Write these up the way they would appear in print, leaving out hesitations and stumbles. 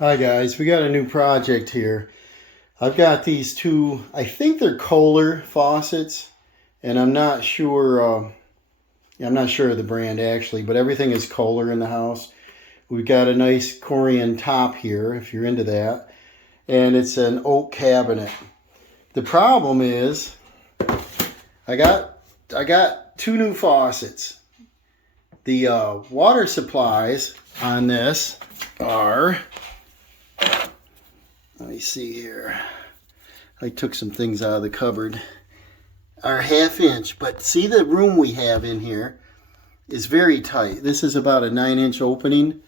Hi guys, we got a new project here. I've got these two, I think they're Kohler faucets, and I'm not sure of the brand actually, but everything is Kohler in the house. We've got a nice Corian top here, if you're into that, and it's an oak cabinet. The problem is, I got two new faucets. The water supplies on this are, let me see here. I took some things out of the cupboard. Are 1/2 inch, but see the room we have in here is very tight. This is about a 9-inch opening.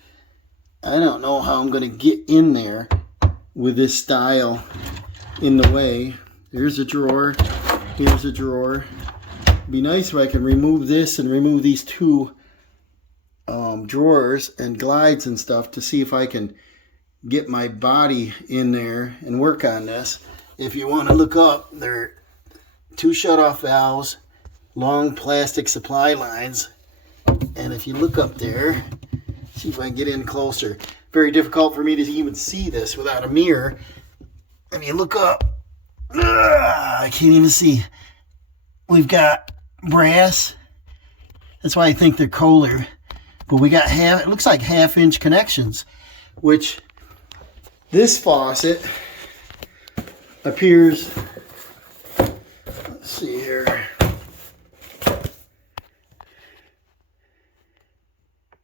I don't know how I'm going to get in there with this stile in the way. Here's a drawer. Here's a drawer. It'd be nice if I can remove this and remove these two drawers and glides and stuff to see if I can get my body in there and work on this. If you want to look up, there are 2 shutoff valves, long plastic supply lines, and if you look up there, see if I can get in closer. Very difficult for me to even see this without a mirror. If you look up, I can't even see. We've got brass. That's why I think they're Kohler. But we got it looks like 1/2 inch connections, which this faucet appears, let's see here,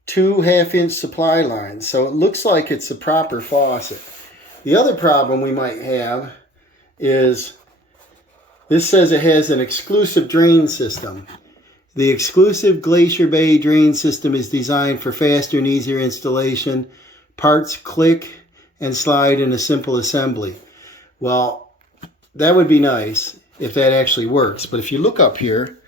2 1/2 inch supply lines. So it looks like it's a proper faucet. The other problem we might have is this says it has an exclusive drain system. The exclusive Glacier Bay drain system is designed for faster and easier installation. Parts click and slide in a simple assembly. Well, that would be nice if that actually works. But if you look up here,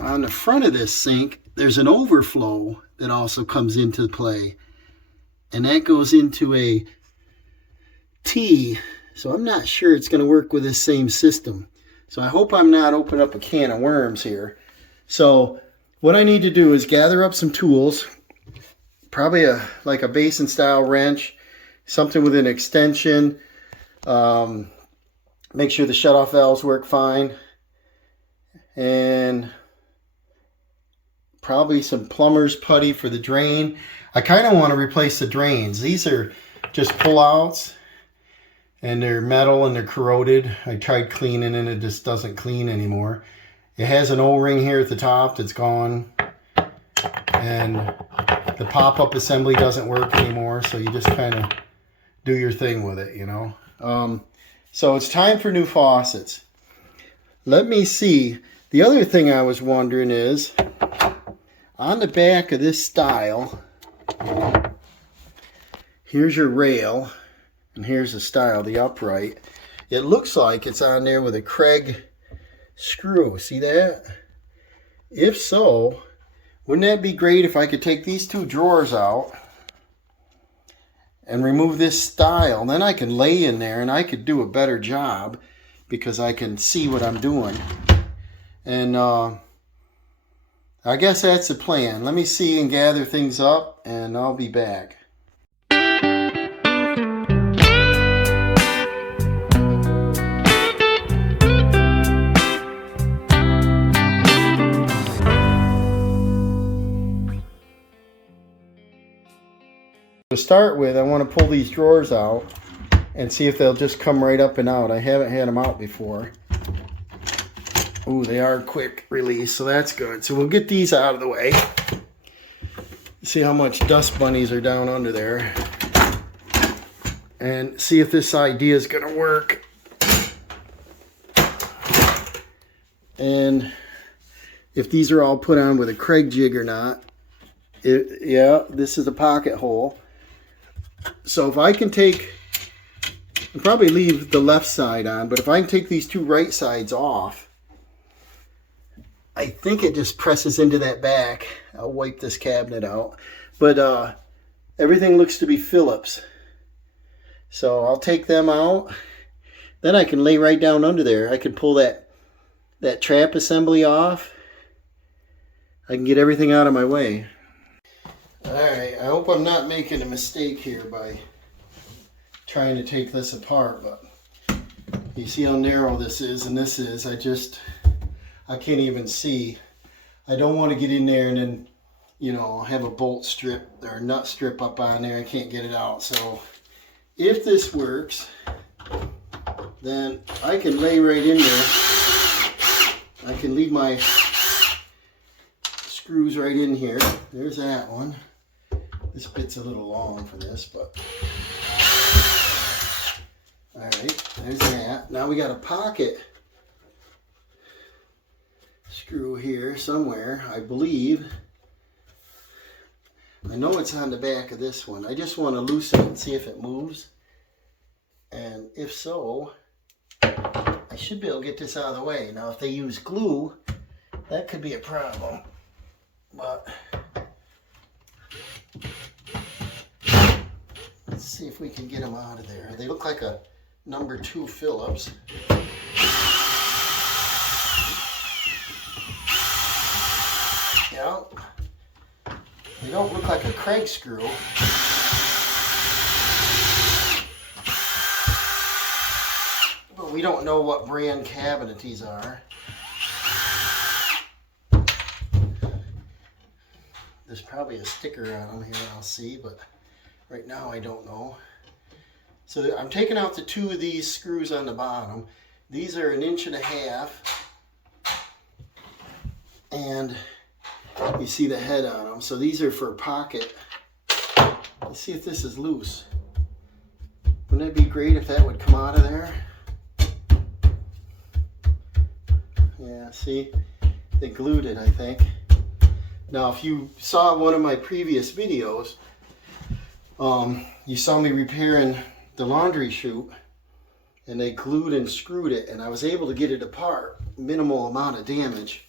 on the front of this sink, there's an overflow that also comes into play. And that goes into a T. So I'm not sure it's going to work with this same system. So I hope I'm not opening up a can of worms here. So what I need to do is gather up some tools, probably like a basin style wrench, something with an extension, make sure the shutoff valves work fine, and probably some plumber's putty for the drain. I kind of want to replace the drains. These are just pull-outs, and they're metal and they're corroded. I tried cleaning and it just doesn't clean anymore. It has an O-ring here at the top that's gone, and the pop-up assembly doesn't work anymore, so you just kind of do your thing with it, you know. So it's time for new faucets. Let me see. The other thing I was wondering is, on the back of this stile, here's your rail, and here's the stile, the upright. It looks like it's on there with a Craig screw. See that? If so, wouldn't that be great if I could take these 2 drawers out and remove this stile? Then I can lay in there and I could do a better job because I can see what I'm doing. And I guess that's the plan. Let me see and gather things up, and I'll be back. To start with, I want to pull these drawers out and see if they'll just come right up and out. I haven't had them out before. Ooh, they are quick release, so that's good. So we'll get these out of the way. See how much dust bunnies are down under there. And see if this idea is going to work. And if these are all put on with a Craig jig or not. Yeah, this is a pocket hole. So if I can I'll probably leave the left side on, but if I can take these 2 right sides off, I think it just presses into that back. I'll wipe this cabinet out. But everything looks to be Phillips. So I'll take them out. Then I can lay right down under there. I can pull that trap assembly off. I can get everything out of my way. Alright, I hope I'm not making a mistake here by trying to take this apart, but you see how narrow this is and this is. I can't even see. I don't want to get in there and then, you know, have a bolt strip or nut strip up on there. I can't get it out. So if this works, then I can lay right in there. I can leave my screws right in here. There's that one. This bit's a little long for this, but all right, there's that. Now we got a pocket screw here somewhere, I believe. I know it's on the back of this one. I just want to loosen it and see if it moves. And if so, I should be able to get this out of the way. Now, if they use glue, that could be a problem. But let's see if we can get them out of there. They look like a number 2 Phillips. Yeah. They don't look like a crank screw. But we don't know what brand cabinet these are. There's probably a sticker on them here, I'll see, but right now I don't know. So I'm taking out the 2 of these screws on the bottom. These are 1.5 inches. And you see the head on them. So these are for pocket. Let's see if this is loose. Wouldn't it be great if that would come out of there? Yeah, see? They glued it, I think. Now, if you saw one of my previous videos, you saw me repairing the laundry chute, and they glued and screwed it, and I was able to get it apart, minimal amount of damage.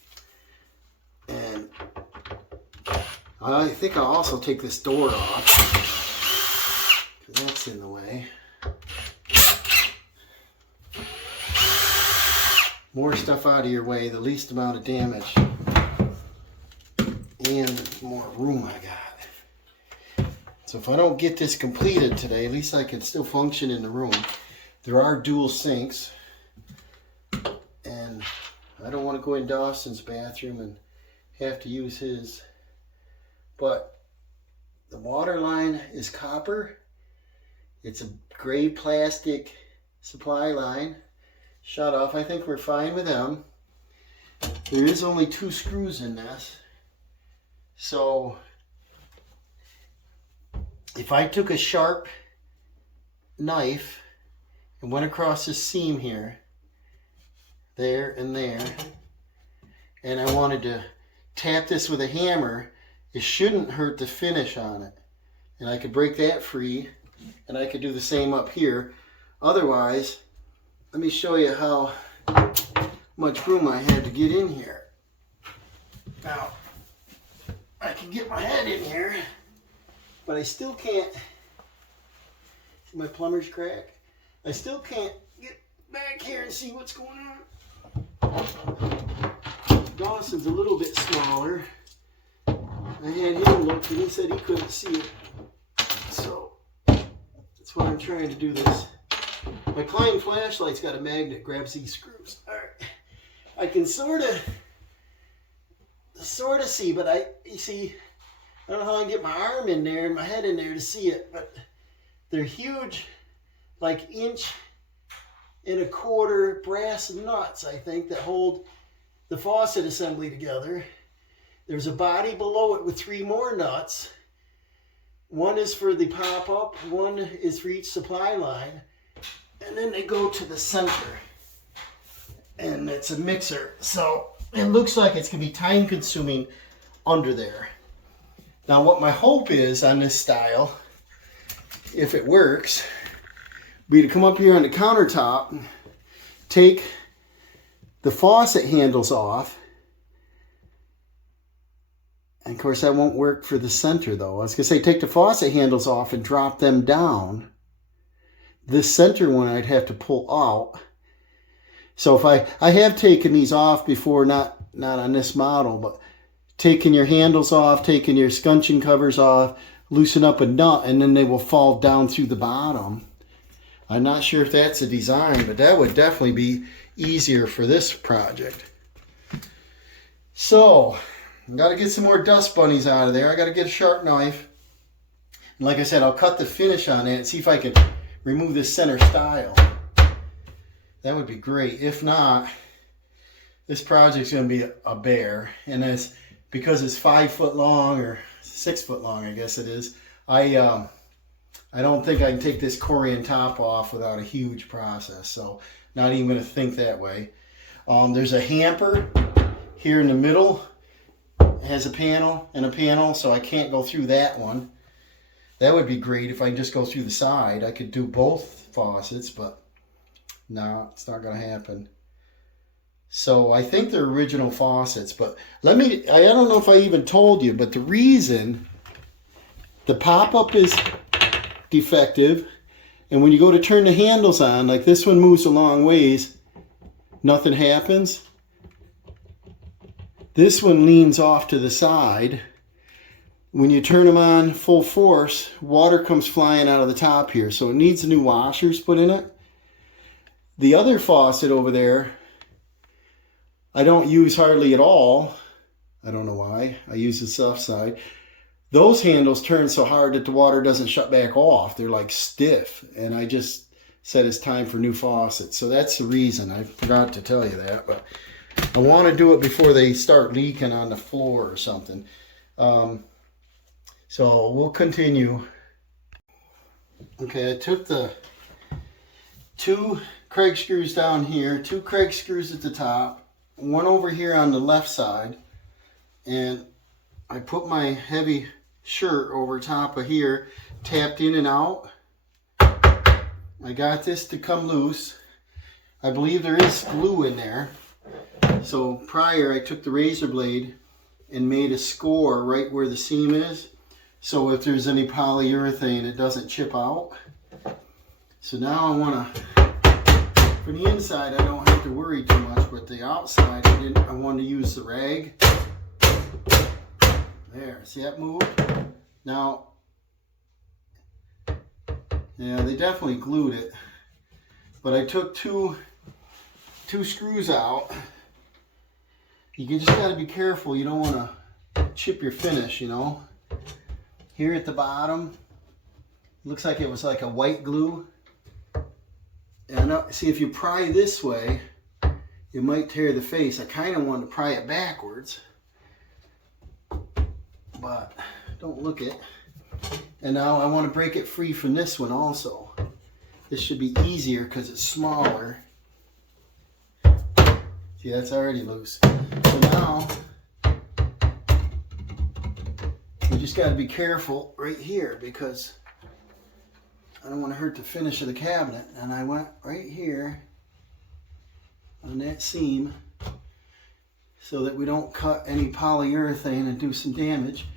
And I think I'll also take this door off, because that's in the way. More stuff out of your way, the least amount of damage, and more room I got. So if I don't get this completed today, at least I can still function in the room. There are dual sinks, and I don't want to go in Dawson's bathroom and have to use his. But the water line is copper. It's a gray plastic supply line. Shut off. I think we're fine with them. There is only 2 screws in this. So if I took a sharp knife and went across this seam here, there and there, and I wanted to tap this with a hammer, it shouldn't hurt the finish on it. And I could break that free, and I could do the same up here. Otherwise, let me show you how much room I had to get in here. Now, I can get my head in here, but I still can't. See my plumber's crack? I still can't get back here and see what's going on. Dawson's a little bit smaller. I had him look and he said he couldn't see it. So that's why I'm trying to do this. My Klein flashlight's got a magnet, grabs these screws. All right. I can sort of see, but you see, I don't know how I can get my arm in there and my head in there to see it, but they're huge, like 1.25 inch brass nuts, I think, that hold the faucet assembly together. There's a body below it with 3 more nuts. One is for the pop-up, one is for each supply line, and then they go to the center. And it's a mixer, so it looks like it's going to be time-consuming under there. Now, what my hope is on this style, if it works, be to come up here on the countertop, take the faucet handles off. And of course, that won't work for the center, though. I was going to say, take the faucet handles off and drop them down. This center one I'd have to pull out. So if I have taken these off before, not on this model, but taking your handles off, taking your scuncheon covers off, loosen up a nut, and then they will fall down through the bottom. I'm not sure if that's a design, but that would definitely be easier for this project. So, I got to get some more dust bunnies out of there. I got to get a sharp knife. And like I said, I'll cut the finish on it and see if I can remove this center stile. That would be great. If not, this project's going to be a bear. And it's because it's 5 foot long, or 6 foot long, I guess it is. I don't think I can take this Corian top off without a huge process. So, not even going to think that way. There's a hamper here in the middle. It has a panel and a panel, so I can't go through that one. That would be great if I just go through the side. I could do both faucets, but no, it's not going to happen. So I think they're original faucets, but I don't know if I even told you, but the reason the pop-up is defective, and when you go to turn the handles on, like this one moves a long ways, nothing happens. This one leans off to the side. When you turn them on full force, water comes flying out of the top here, so it needs new washers put in it. The other faucet over there, I don't use hardly at all. I don't know why. I use the soft side. Those handles turn so hard that the water doesn't shut back off. They're like stiff, and I just said it's time for new faucets. So that's the reason. I forgot to tell you that, but I want to do it before they start leaking on the floor or something. So we'll continue. Okay, I took the 2 Craig screws down here, 2 Craig screws at the top, 1 over here on the left side, and I put my heavy shirt over top of here, tapped in and out. I got this to come loose. I believe there is glue in there. So prior, I took the razor blade and made a score right where the seam is. So if there's any polyurethane, it doesn't chip out. So now I want to, for the inside, I don't have to worry too much, but the outside, I wanted to use the rag. There, see that move? Now, yeah, they definitely glued it. But I took two screws out. You just got to be careful. You don't want to chip your finish, you know. Here at the bottom, looks like it was like a white glue. And see, if you pry this way, it might tear the face. I kind of want to pry it backwards, but don't look it. And now I want to break it free from this one also. This should be easier because it's smaller. See, that's already loose. So now, you just got to be careful right here because I don't want to hurt the finish of the cabinet. And I went right here on that seam so that we don't cut any polyurethane and do some damage.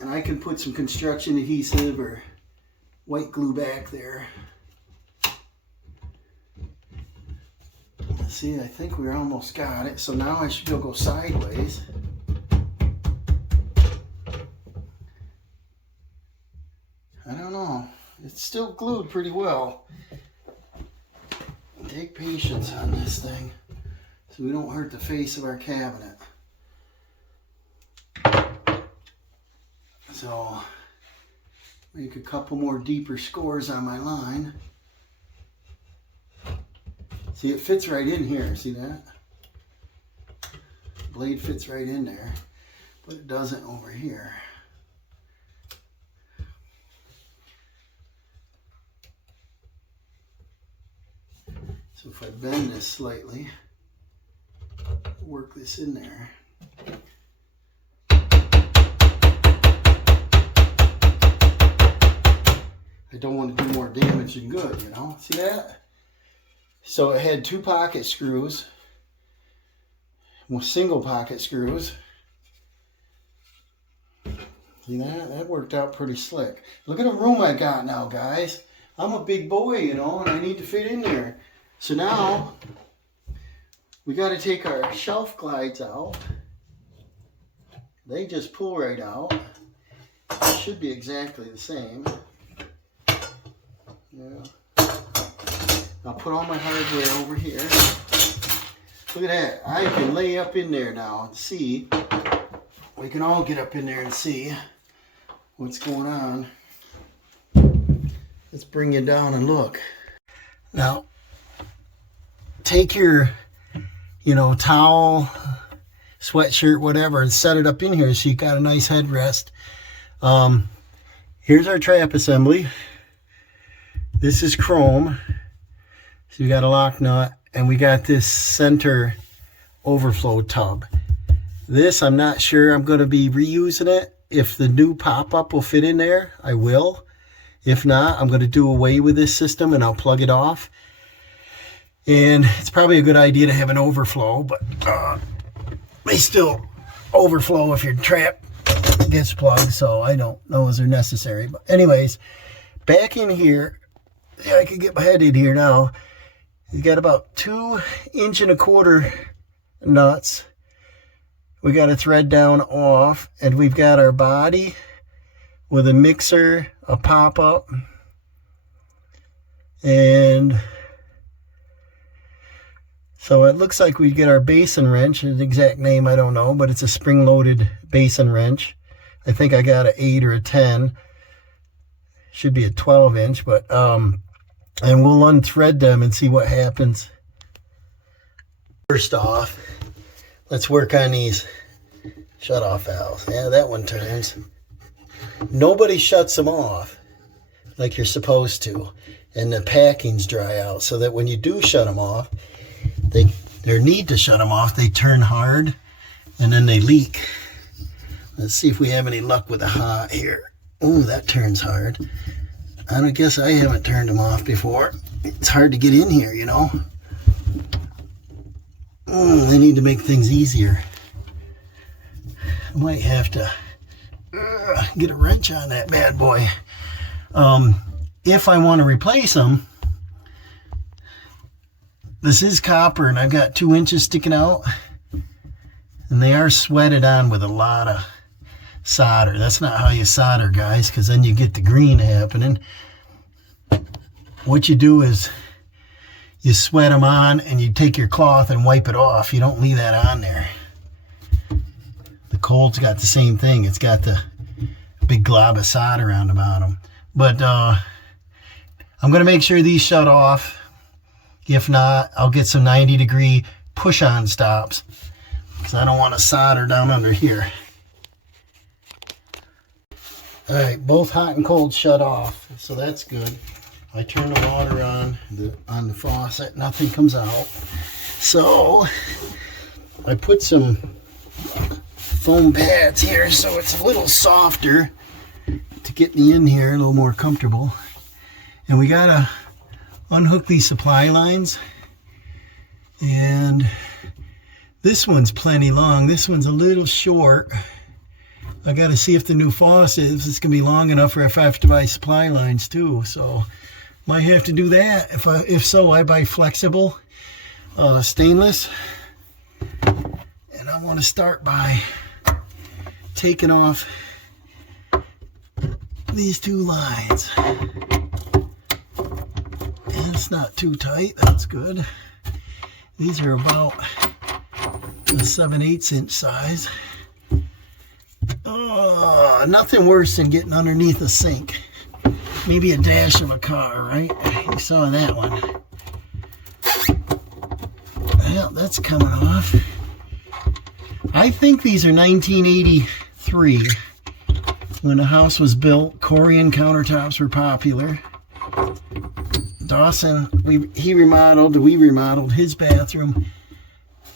And I can put some construction adhesive or white glue back there. See, I think we almost got it. So now I should go sideways. I don't know. It's still glued pretty well. Take patience on this thing so we don't hurt the face of our cabinet. So, make a couple more deeper scores on my line. See, it fits right in here. See that? Blade fits right in there, but it doesn't over here. So if I bend this slightly, work this in there. I don't want to do more damage than good, you know? See that? So it had 2 pocket screws, single pocket screws. See that? That worked out pretty slick. Look at the room I got now, guys. I'm a big boy, you know, and I need to fit in there. So now, we got to take our shelf glides out. They just pull right out. It should be exactly the same. Yeah, I'll put all my hardware over here. Look at that. I can lay up in there now and see. We can all get up in there and see what's going on. Let's bring you down and look. Now, take your, towel, sweatshirt, whatever, and set it up in here so you got a nice headrest. Here's our trap assembly. This is chrome. So you got a lock nut, and we got this center overflow tub. This, I'm not sure I'm going to be reusing it. If the new pop-up will fit in there, I will. If not, I'm going to do away with this system and I'll plug it off. And it's probably a good idea to have an overflow, but they still overflow if your trap gets plugged, so I don't know if they're necessary. But anyways, back in here, yeah, I can get my head in here now. You got about 2.25 inch nuts. We got a thread down off, and we've got our body with a mixer, a pop-up, and so it looks like we get our basin wrench. The exact name I don't know, but it's a spring-loaded basin wrench. I think I got an 8 or a 10. Should be a 12 inch, but and we'll unthread them and see what happens. First off, let's work on these shut-off valves. Yeah, that one turns. Nobody shuts them off like you're supposed to, and the packings dry out so that when you do shut them off, they need to shut them off. They turn hard and then they leak. Let's see if we have any luck with the hot here. Ooh, that turns hard. I guess I haven't turned them off before. It's hard to get in here, They need to make things easier. I might have to get a wrench on that bad boy. If I want to replace them, this is copper and I've got 2 inches sticking out, and they are sweated on with a lot of solder. That's not how you solder, guys, because then you get the green happening. What you do is you sweat them on and you take your cloth and wipe it off. You don't leave that on there. The cold's got the same thing. It's got the big glob of solder around the bottom. But I'm going to make sure these shut off. If not, I'll get some 90-degree push-on stops because I don't want to solder down under here. All right, both hot and cold shut off, so that's good. I turn the water on the faucet, nothing comes out. So I put some foam pads here so it's a little softer to get me in here a little more comfortable. And we gotta unhook these supply lines, and this one's plenty long. This one's a little short. I got to see if the new faucet is going to be long enough, or if I have to buy supply lines too. So might have to do that. If so, I buy flexible stainless. And I want to start by taking off these 2 lines. And it's not too tight. That's good. These are about the 7/8 inch size. Oh, nothing worse than getting underneath a sink. Maybe a dash of a car, right? You saw that one. Well, that's coming off. I think these are 1983. When the house was built, Corian countertops were popular. Dawson, we remodeled his bathroom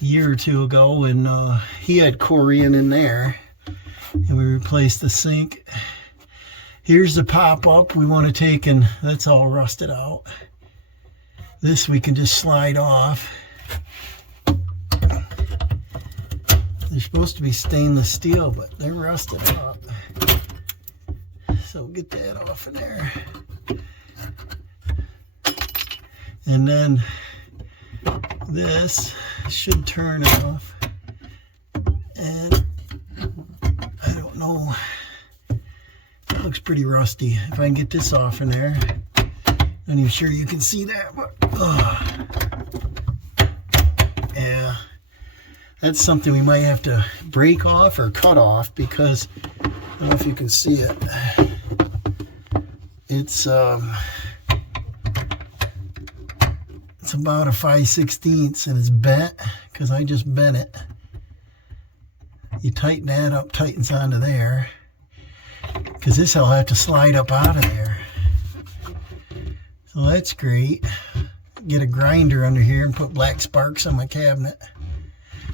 a year or 2 ago, and he had Corian in there. And we replaced the sink. Here's the pop-up we want to take, and that's all rusted out. This we can just slide off. They're supposed to be stainless steel, but they're rusted up. So get that off in there. And then this should turn off. And I don't know. That looks pretty rusty. If I can get this off in there. Not even sure you can see that, but yeah, that's something we might have to break off or cut off, because I don't know if you can see it. It's about a 5/16 and it's bent because I just bent it. You tighten that up, tightens onto there, because this will have to slide up out of there. So that's great. Get a grinder under here and put black sparks on my cabinet.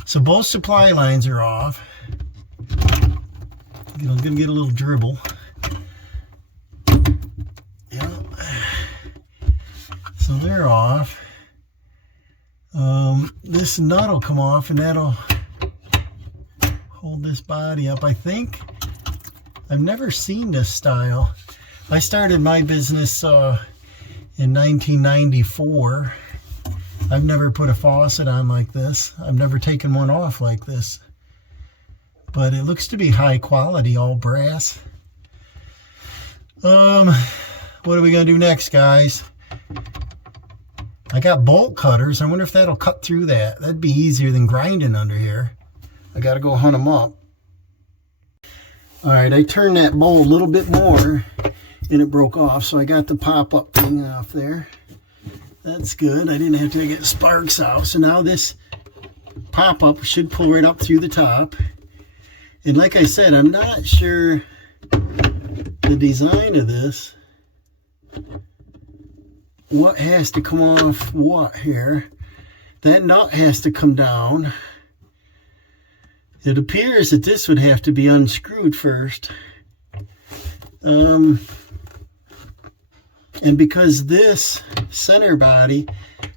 So both supply lines are off. I'm gonna get a little dribble. Yeah. So they're off. This nut will come off and that'll hold this body up. I think I've never seen this style. I started my business in 1994. I've never put a faucet on like this. I've never taken one off like this. But it looks to be high quality, all brass. What are we gonna do next, guys? I got bolt cutters. I wonder if that'll cut through that. That'd be easier than grinding under here. I gotta go hunt them up. All right, I turned that bowl a little bit more and it broke off, so I got the pop-up thing off there. That's good. I didn't have to get sparks out. So now this pop-up should pull right up through the top. And like I said, I'm not sure the design of this. What has to come off what here? That nut has to come down. It appears that this would have to be unscrewed first. And because this center body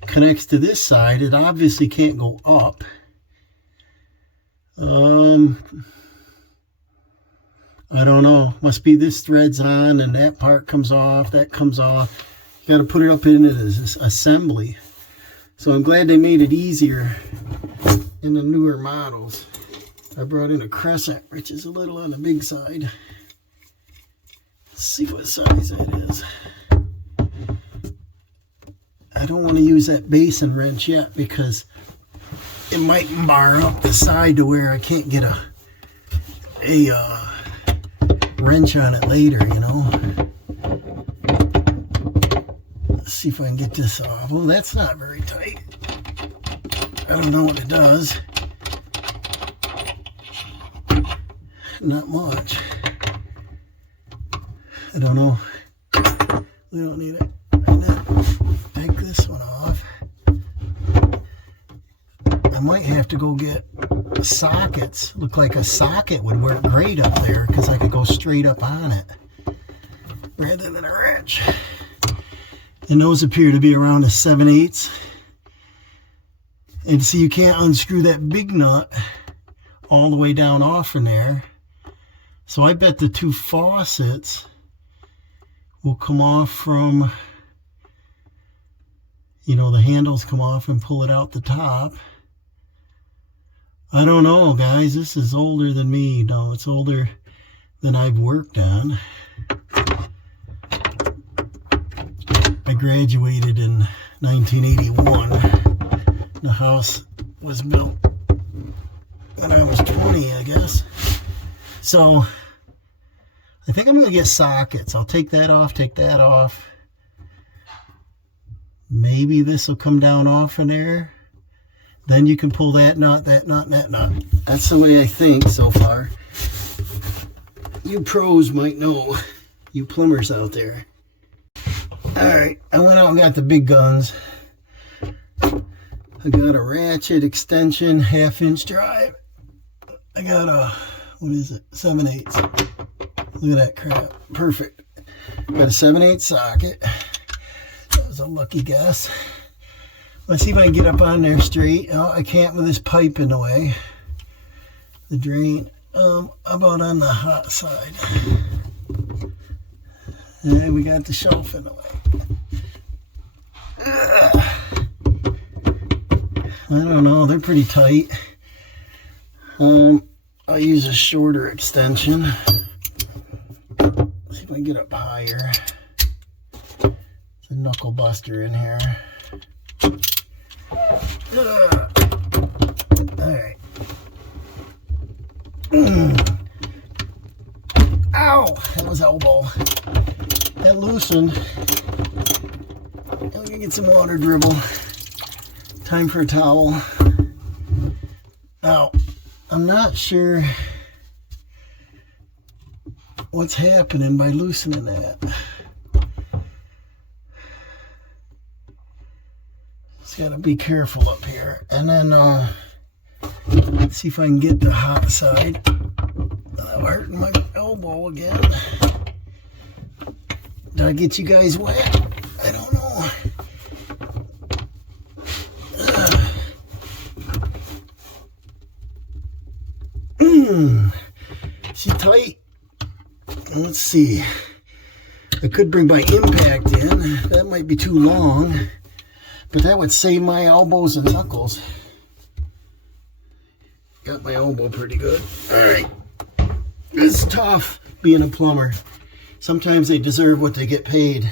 connects to this side, it obviously can't go up. I don't know. Must be this thread's on and that part comes off, that comes off. You got to put it up into this assembly. So I'm glad they made it easier in the newer models. I brought in a crescent, which is a little on the big side. Let's see what size that is. I don't want to use that basin wrench yet because it might bar up the side to where I can't get a wrench on it later, you know. Let's see if I can get this off. Well, that's not very tight. I don't know what it does. Not much. I don't know. We don't need it. Take this one off. I might have to go get sockets. Look like a socket would work great up there because I could go straight up on it rather than a wrench. And those appear to be around a 7/8. And see, you can't unscrew that big nut all the way down off from there. So I bet the two faucets will come off from, you know, the handles come off and pull it out the top. I don't know, guys. This is older than me. No, it's older than I've worked on. I graduated in 1981. The house was built when I was 20, I guess. So I think I'm going to get sockets. I'll take that off, take that off. Maybe this will come down off in there. Then you can pull that nut, that nut, and that nut. That's the way I think so far. You pros might know. You plumbers out there. Alright, I went out and got the big guns. I got a ratchet extension, 1/2-inch drive. I got a, what is it, 7/8. Look at that crap. Perfect. Got a 7/8 socket. That was a lucky guess. Let's see if I can get up on there straight. Oh, I can't with this pipe in the way. The drain. About on the hot side. And we got the shelf in the way. I don't know. They're pretty tight. I'll use a shorter extension. See if I can get up higher. So I knuckle buster in here. Alright. Ow! That was elbow. That loosened. I'm gonna get some water dribble. Time for a towel. Now, I'm not sure what's happening by loosening that. Just gotta be careful up here. And then let's see if I can get the hot side without hurting my elbow again. Did I get you guys wet? I don't know. She's tight. Let's see. I could bring my impact in. That might be too long, but that would save my elbows and knuckles. Got my elbow pretty good. All right. It's tough being a plumber. Sometimes they deserve what they get paid.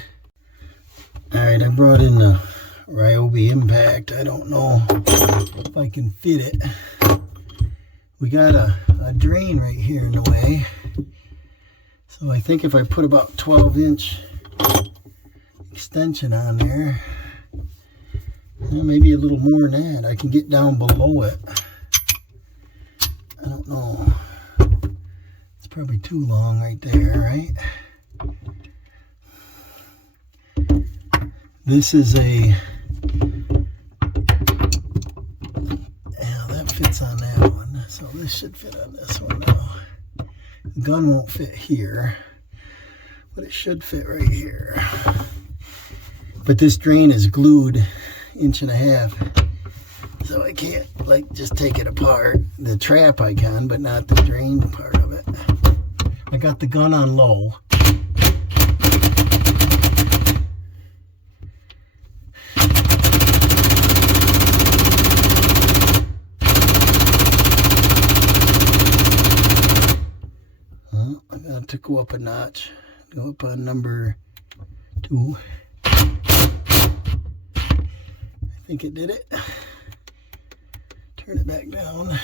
All right, I brought in the Ryobi impact. I don't know if I can fit it. We got a drain right here in the way. So I think if I put about 12-inch extension on there, maybe a little more than that, I can get down below it. I don't know. It's probably too long right there, right? This is a... Yeah, that fits on that one. So this should fit on this one now. The gun won't fit here, but it should fit right here. But this drain is glued 1.5 inches, so I can't like just take it apart. The trap I can, but not the drain part of it. I got the gun on low. To go up a notch, go up on number 2. I think it did it. Turn it back down.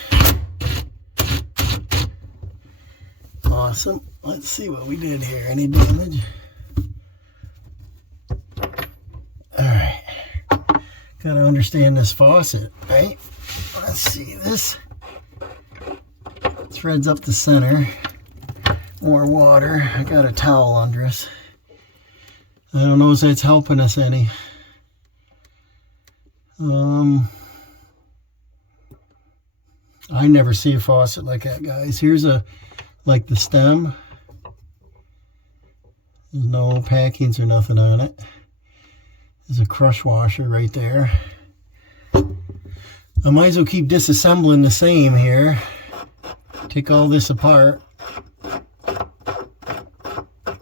Awesome. Let's see what we did here. Any damage? Alright. Gotta understand this faucet, right? Let's see. This threads up the center. More water. I got a towel under us. I don't know if that's helping us any. I never see a faucet like that, guys. Here's like the stem. There's no packings or nothing on it. There's a crush washer right there. I might as well keep disassembling the same here. Take all this apart.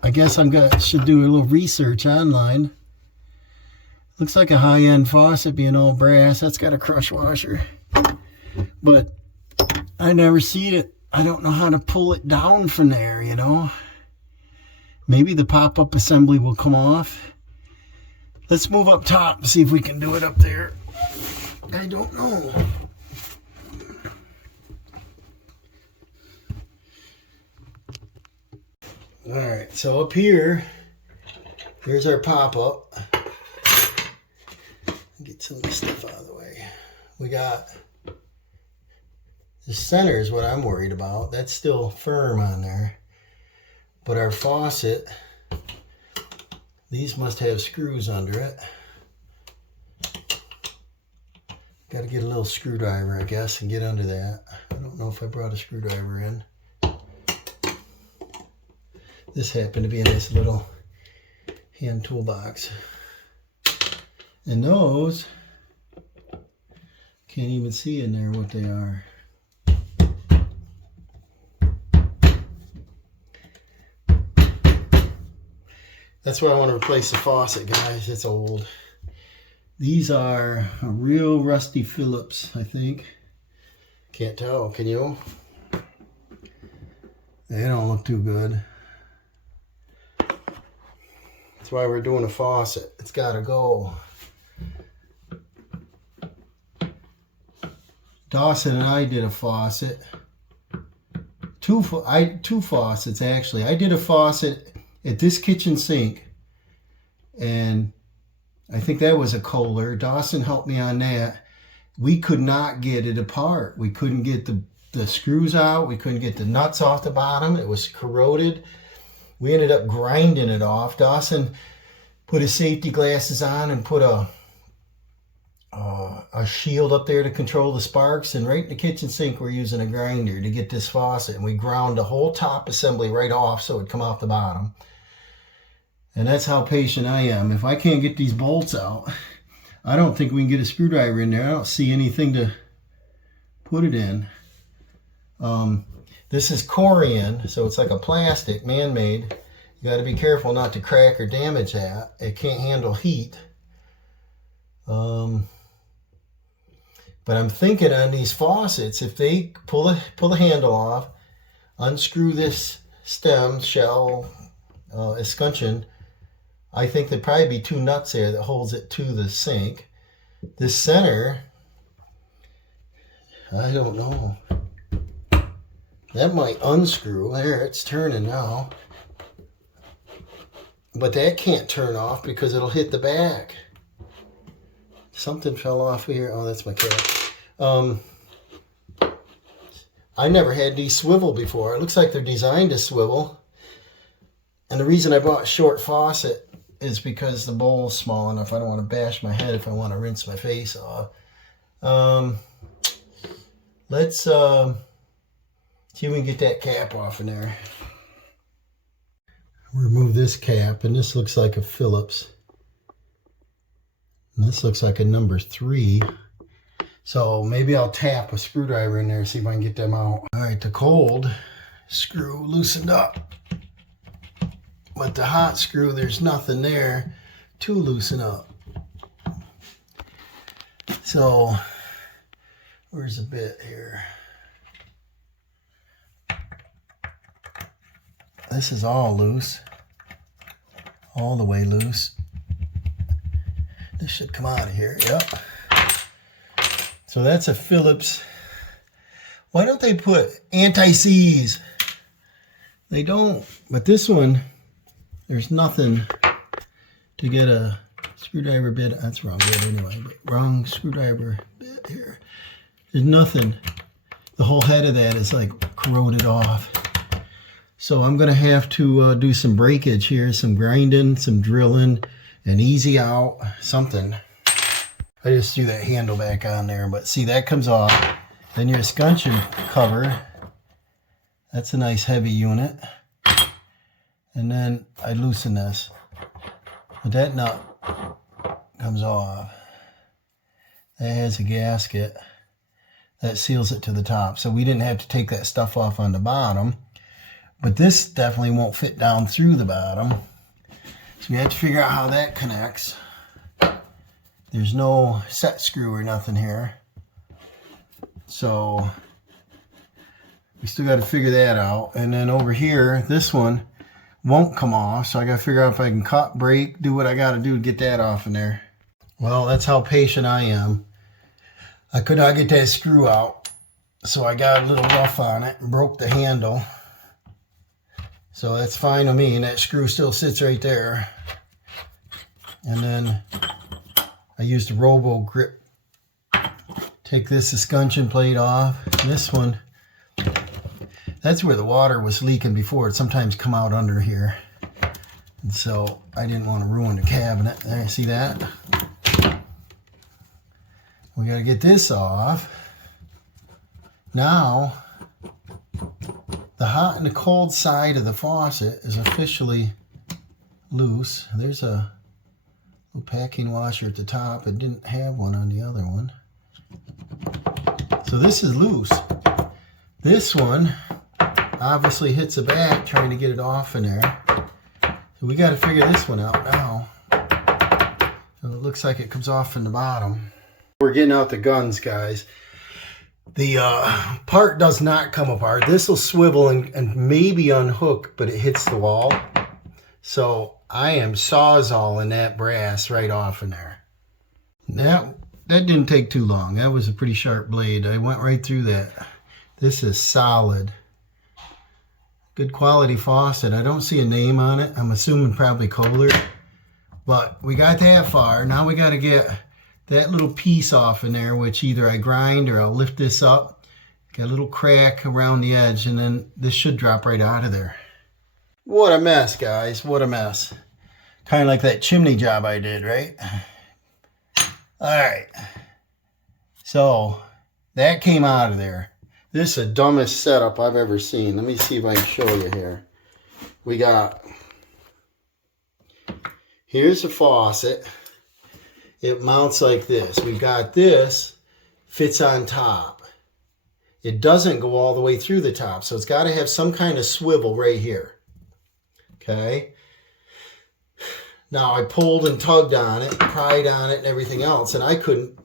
I guess should do a little research online. Looks like a high-end faucet being all brass. That's got a crush washer. But I never see it. I don't know how to pull it down from there, you know. Maybe the pop-up assembly will come off. Let's move up top and see if we can do it up there. I don't know. Alright, so up here, here's our pop-up. Get some of this stuff out of the way. We got the center is what I'm worried about. That's still firm on there. But our faucet, these must have screws under it. Got to get a little screwdriver, I guess, and get under that. I don't know if I brought a screwdriver in. This happened to be a nice little hand toolbox. And those, can't even see in there what they are. That's why I want to replace the faucet, guys. It's old. These are a real rusty Phillips, I think. Can't tell, can you? They don't look too good. That's why we're doing a faucet. It's got to go. Dawson and I did a faucet. Two faucets, actually. I did a faucet at this kitchen sink, and I think that was a Kohler. Dawson helped me on that. We could not get it apart. We couldn't get the screws out. We couldn't get the nuts off the bottom. It was corroded. We ended up grinding it off. Dawson put his safety glasses on and put a shield up there to control the sparks, and right in the kitchen sink we're using a grinder to get this faucet, and we ground the whole top assembly right off so it'd come off the bottom. And that's how patient I am. If I can't get these bolts out, I don't think we can get a screwdriver in there. I don't see anything to put it in. This is Corian, so it's like a plastic, man-made. You got to be careful not to crack or damage that. It can't handle heat. But I'm thinking on these faucets, if they pull the handle off, unscrew this stem shell escutcheon, I think there'd probably be 2 nuts there that holds it to the sink. This center, I don't know. That might unscrew. There, it's turning now. But that can't turn off because it'll hit the back. Something fell off here. Oh, that's my cat. I never had these swivel before. It looks like they're designed to swivel. And the reason I bought a short faucet is because the bowl's small enough. I don't want to bash my head if I want to rinse my face off. Let's see if we can get that cap off in there. Remove this cap, and this looks like a Phillips. And this looks like a number 3. So maybe I'll tap a screwdriver in there, see if I can get them out. All right, the cold screw loosened up. But the hot screw, there's nothing there to loosen up. So, where's the bit here? This is all loose. All the way loose. This should come out of here. Yep. So that's a Phillips. Why don't they put anti-seize? They don't. But this one, there's nothing to get a screwdriver bit. That's wrong bit anyway. But wrong screwdriver bit here. There's nothing. The whole head of that is like corroded off. So I'm going to have to do some breakage here, some grinding, some drilling, and easy out, something. I just threw that handle back on there, but see, that comes off. Then your escutcheon cover, that's a nice heavy unit. And then I loosen this. But that nut comes off. That has a gasket that seals it to the top. So we didn't have to take that stuff off on the bottom. But this definitely won't fit down through the bottom. So we have to figure out how that connects. There's no set screw or nothing here. So we still got to figure that out. And then over here, this one won't come off. So I got to figure out if I can cut, break, do what I got to do to get that off in there. Well, that's how patient I am. I could not get that screw out. So I got a little rough on it and broke the handle. So that's fine with me, and that screw still sits right there. And then I used a robo grip. Take this escutcheon plate off. This one, that's where the water was leaking before. It sometimes come out under here. And so I didn't want to ruin the cabinet. There, see that? We got to get this off. Now, the hot and the cold side of the faucet is officially loose. There's a little packing washer at the top. It didn't have one on the other one. So this is loose. This one obviously hits the back trying to get it off in there. So we got to figure this one out now. So it looks like it comes off from the bottom. We're getting out the guns, guys. The part does not come apart. This will swivel and maybe unhook, but it hits the wall. So I am sawzalling that brass right off in there. That didn't take too long. That was a pretty sharp blade. I went right through that. This is solid. Good quality faucet. I don't see a name on it. I'm assuming probably Kohler. But we got that far. Now we got to get that little piece off in there, which either I grind or I'll lift this up. Got a little crack around the edge, and then this should drop right out of there. What a mess, guys. What a mess. Kind of like that chimney job I did, right? All right. So that came out of there. This is the dumbest setup I've ever seen. Let me see if I can show you here. We got, here's the faucet. It mounts like this. We've got this, fits on top. It doesn't go all the way through the top, so it's got to have some kind of swivel right here. Okay. Now I pulled and tugged on it, pried on it and everything else, and I couldn't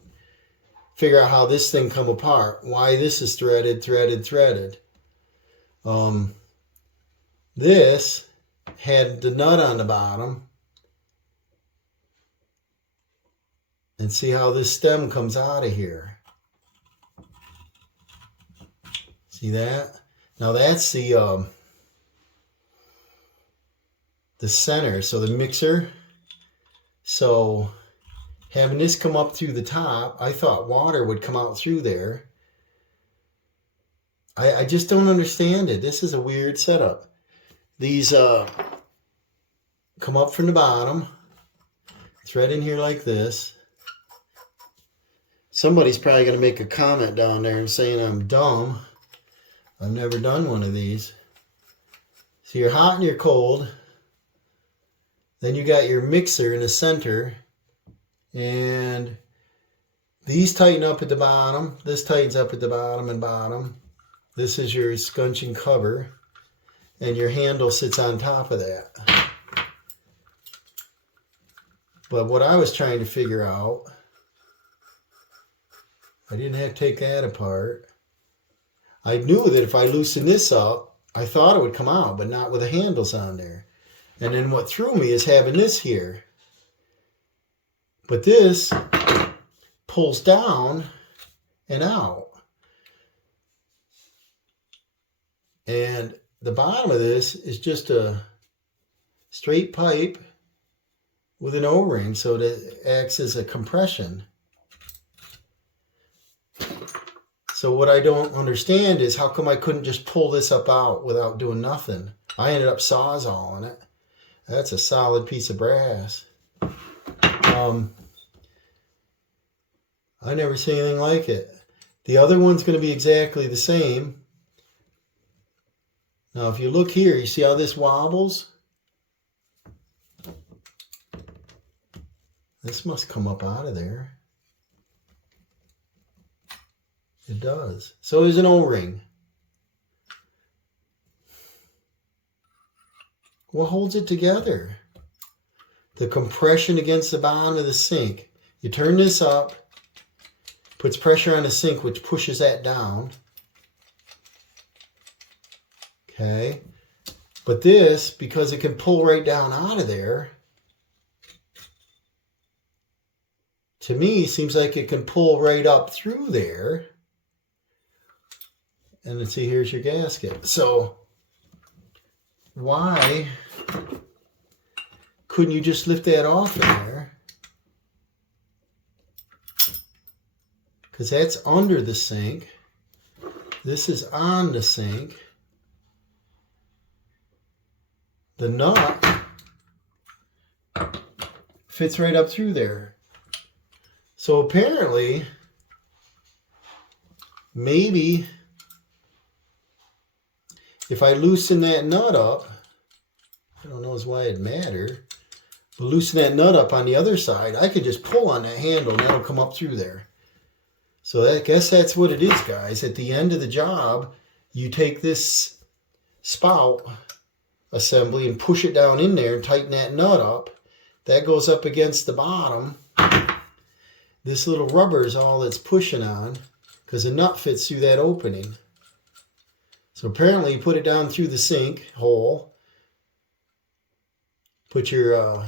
figure out how this thing come apart. Why this is threaded. This had the nut on the bottom. And see how this stem comes out of here. See that? Now that's the center, so the mixer. So having this come up through the top, I thought water would come out through there. I just don't understand it. This is a weird setup. These come up from the bottom, thread in here like this. Somebody's probably going to make a comment down there and saying I'm dumb. I've never done one of these. So you're hot and you're cold. Then you got your mixer in the center. And these tighten up at the bottom. This tightens up at the bottom and bottom. This is your scunching cover. And your handle sits on top of that. But what I was trying to figure out, I didn't have to take that apart. I knew that if I loosen this up, I thought it would come out, but not with the handles on there. And then what threw me is having this here. But this pulls down and out. And the bottom of this is just a straight pipe with an O-ring, so that acts as a compression. So what I don't understand is how come I couldn't just pull this up out without doing nothing. I ended up sawzalling it. That's a solid piece of brass. I never seen anything like it. The other one's going to be exactly the same. Now if you look here, you see how this wobbles? This must come up out of there. It does. So there's an O-ring. What holds it together? The compression against the bottom of the sink. You turn this up, puts pressure on the sink, which pushes that down. Okay. But this, because it can pull right down out of there, to me, seems like it can pull right up through there. And let's see, here's your gasket. So why couldn't you just lift that off in there? Because that's under the sink. This is on the sink. The nut fits right up through there. So apparently, maybe if I loosen that nut up, I don't know why it'd matter, but loosen that nut up on the other side, I could just pull on that handle and that'll come up through there. So I guess that's what it is, guys. At the end of the job, you take this spout assembly and push it down in there and tighten that nut up. That goes up against the bottom. This little rubber is all it's pushing on because the nut fits through that opening. So apparently you put it down through the sink hole, put your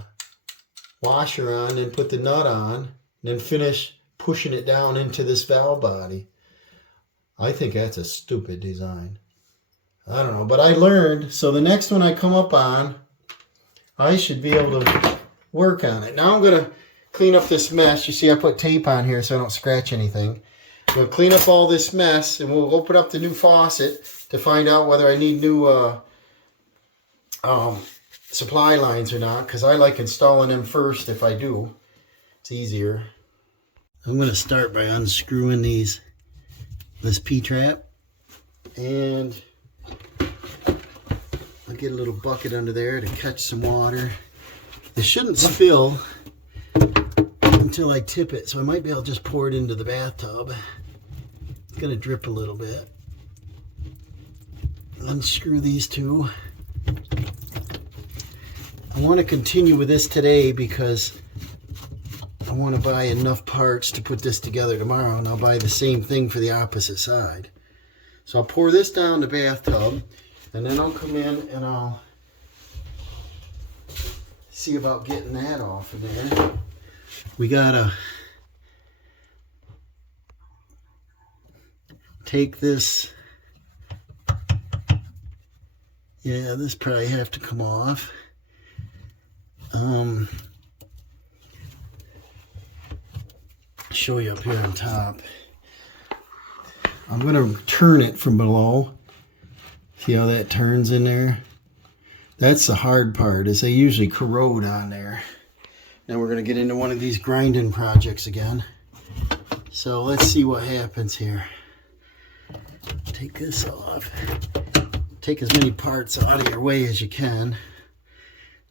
washer on and put the nut on, and then finish pushing it down into this valve body. I think that's a stupid design. I don't know, but I learned, so the next one I come up on, I should be able to work on it. Now I'm going to clean up this mess. You see I put tape on here so I don't scratch anything. I'm going to clean up all this mess, and we'll open up the new faucet to find out whether I need new supply lines or not, because I like installing them first if I do. It's easier. I'm going to start by unscrewing this P-trap, and I'll get a little bucket under there to catch some water. It shouldn't spill until I tip it, so I might be able to just pour it into the bathtub. It's going to drip a little bit. Unscrew these two. I want to continue with this today because I want to buy enough parts to put this together tomorrow, and I'll buy the same thing for the opposite side. So I'll pour this down the bathtub, and then I'll come in and I'll see about getting that off of there. We gotta take this. Yeah, this probably have to come off. Show you up here on top. I'm gonna turn it from below. See how that turns in there? That's the hard part, is they usually corrode on there. Now we're gonna get into one of these grinding projects again. So let's see what happens here. Take this off. Take as many parts out of your way as you can.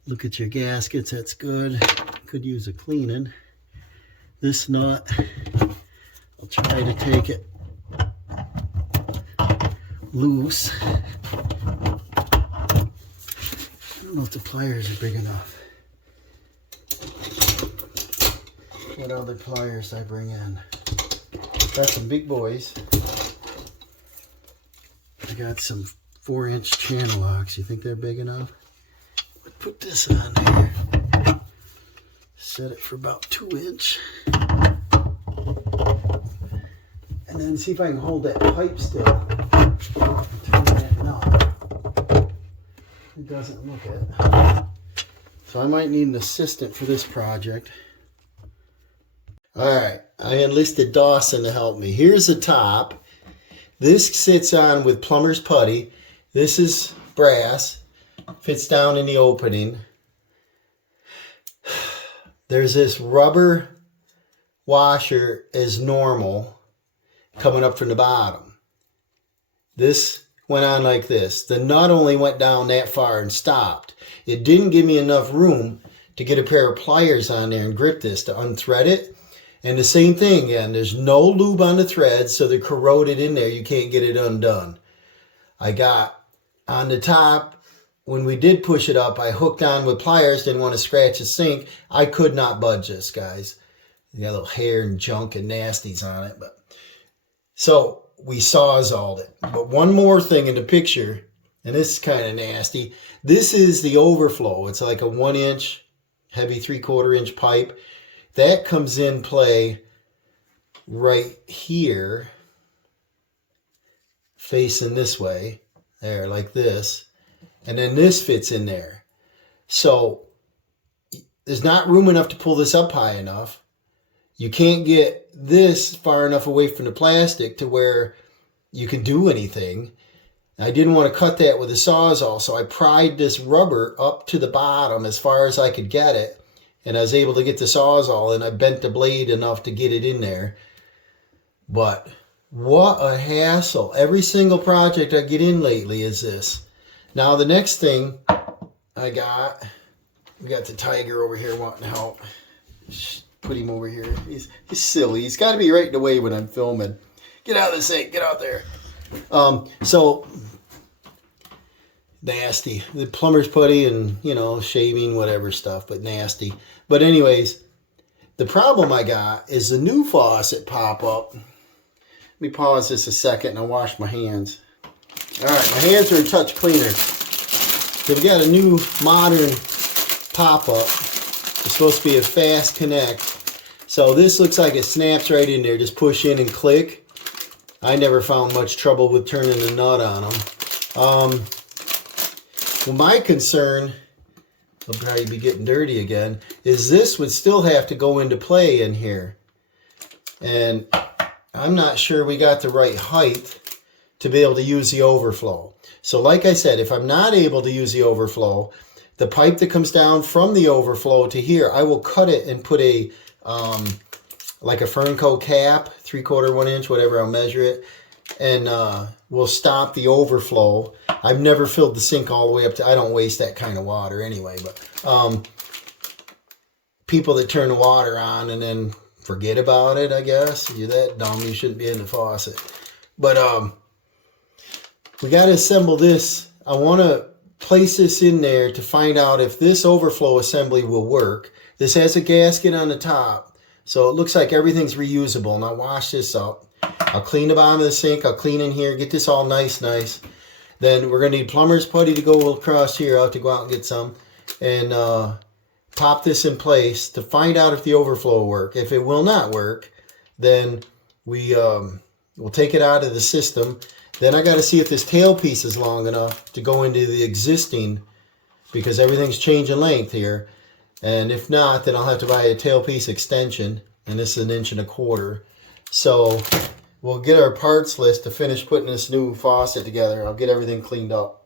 Look at your gaskets, that's good. Could use a cleaning. This nut, I'll try to take it loose. I don't know if the pliers are big enough. What other pliers I bring in? Got some big boys. I got some 4-inch channel locks. You think they're big enough? Put this on there. Set it for about 2-inch. And then see if I can hold that pipe still. Turn that knob. It doesn't look it. So I might need an assistant for this project. Alright, I enlisted Dawson to help me. Here's the top. This sits on with plumber's putty. This is brass. Fits down in the opening. There's this rubber washer as normal coming up from the bottom. This went on like this. The nut only went down that far and stopped. It didn't give me enough room to get a pair of pliers on there and grip this to unthread it. And the same thing again, there's no lube on the threads, so they're corroded in there. You can't get it undone. I got on the top, when we did push it up, I hooked on with pliers, didn't want to scratch the sink. I could not budge this, guys. You got a little hair and junk and nasties on it. So we sawzalled it. But one more thing in the picture, and this is kind of nasty. This is the overflow. It's like a 1-inch, heavy 3/4-inch pipe. That comes in play right here, facing this way. There, like this. And then this fits in there. So there's not room enough to pull this up high enough. You can't get this far enough away from the plastic to where you can do anything. I didn't want to cut that with a sawzall, so I pried this rubber up to the bottom as far as I could get it. And I was able to get the sawzall, and I bent the blade enough to get it in there. But what a hassle. Every single project I get in lately is this. Now the next thing we got the tiger over here wanting help. Put him over here. He's silly. He's got to be right in the way when I'm filming. Get out of the sink. Get out there. So nasty. The plumber's putty and, you know, shaving, whatever stuff, but nasty. But anyways, the problem I got is the new faucet pop up. Let me pause this a second and I'll wash my hands. All right, my hands are a touch cleaner. So we got a new modern pop-up. It's supposed to be a fast connect. So this looks like it snaps right in there. Just push in and click. I never found much trouble with turning the nut on them. Well, my concern, will probably be getting dirty again, is this would still have to go into play in here. And I'm not sure we got the right height to be able to use the overflow. So like I said, if I'm not able to use the overflow, the pipe that comes down from the overflow to here, I will cut it and put a, like a Fernco cap, 3/4, 1 inch, whatever, I'll measure it, and we'll stop the overflow. I've never filled the sink all the way up to, I don't waste that kind of water anyway, but people that turn the water on and then forget about it, I guess. You're that dumb, you shouldn't be in the faucet. But we got to assemble this. I want to place this in there to find out if this overflow assembly will work. This has a gasket on the top, so it looks like everything's reusable. Now wash this up. I'll clean the bottom of the sink. I'll clean in here, get this all nice. Then we're going to need plumber's putty to go across here. I'll have to go out and get some. And pop this in place to find out if the overflow will work. If it will not work, then we'll take it out of the system. Then I got to see if this tailpiece is long enough to go into the existing, because everything's changing length here. And if not, then I'll have to buy a tailpiece extension, and this is 1.25 inches. So we'll get our parts list to finish putting this new faucet together. I'll get everything cleaned up.